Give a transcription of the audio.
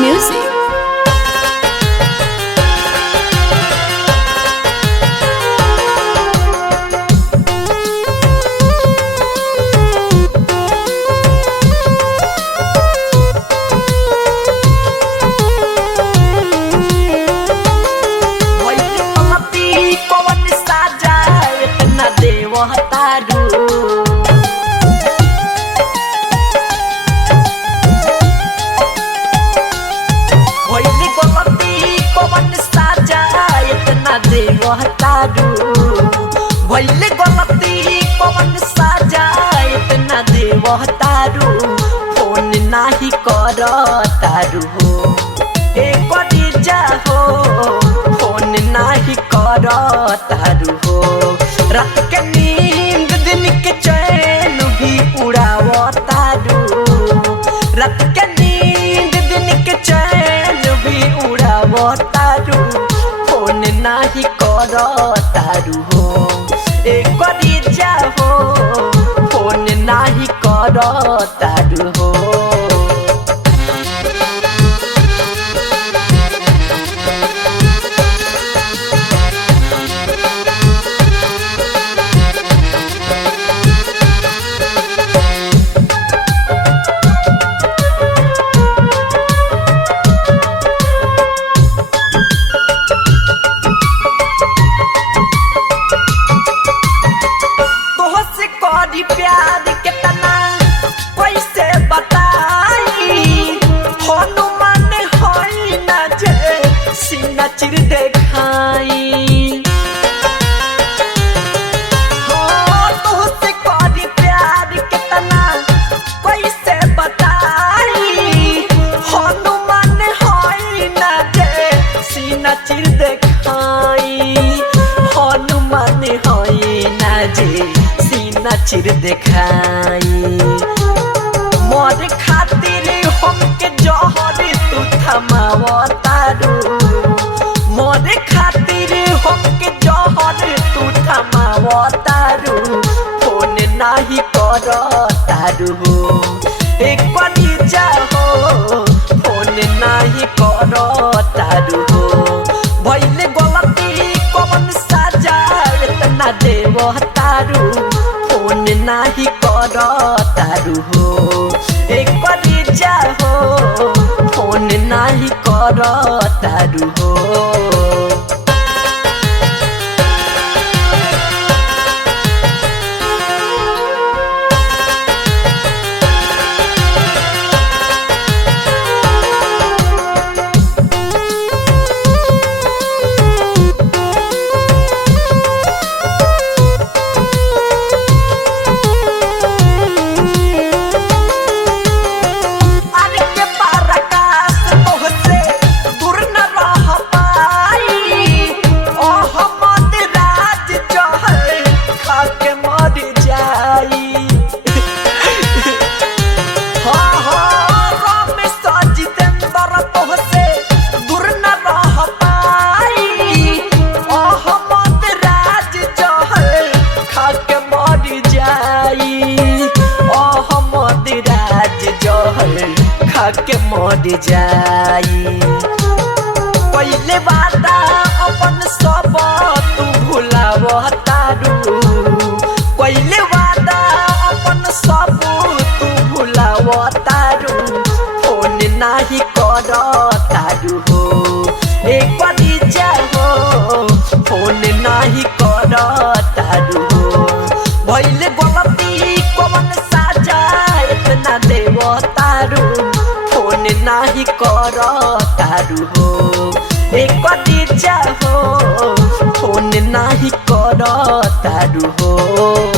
music. भइले गलती कौन साजा इतना देवतारू फोन नाही कर तारू हो एक जा हो फोन नाही कर तारू हो रात के नींद दिन के चैन भी उड़ाव तारू रात के नींद दिन के चैन भी उड़ाव तारू फोन नाही कर तारू हो एक जा हो फोन नाही कर तारू हो। प्यार कितना कैसे बताई हनुमान होई ना जे सीना चिर देखाई तुझसे करी प्यार कितना कैसे बताई हनुमान होई ना जे सीना चिर देखाई हनुमान होई ना जे चिर देखाई मोर खातिर हमके जहर तू थमावतारू मोर खातिर हमके जहर तू थमावतारू फोन नाही कर तारू एक जा हो फोन नाही कर तारू हो भइले गलती कौन साजा इतना देवतारू फोन नाही कर तारू हो एक जा हो फोन नाही कर तारू हो। के मर जाई पहले वादा अपन सब तू भुलाव तारू पहले वादा अपन सब तू भुलाव तारू फोन नाही कर तारू हो एक जा हो फोन नाही कर तारू हो भइले गलती कौन साजा इतना देवतारू फोन नाही कर तारू हो एक जा हो फोन नाही कर तारू हो।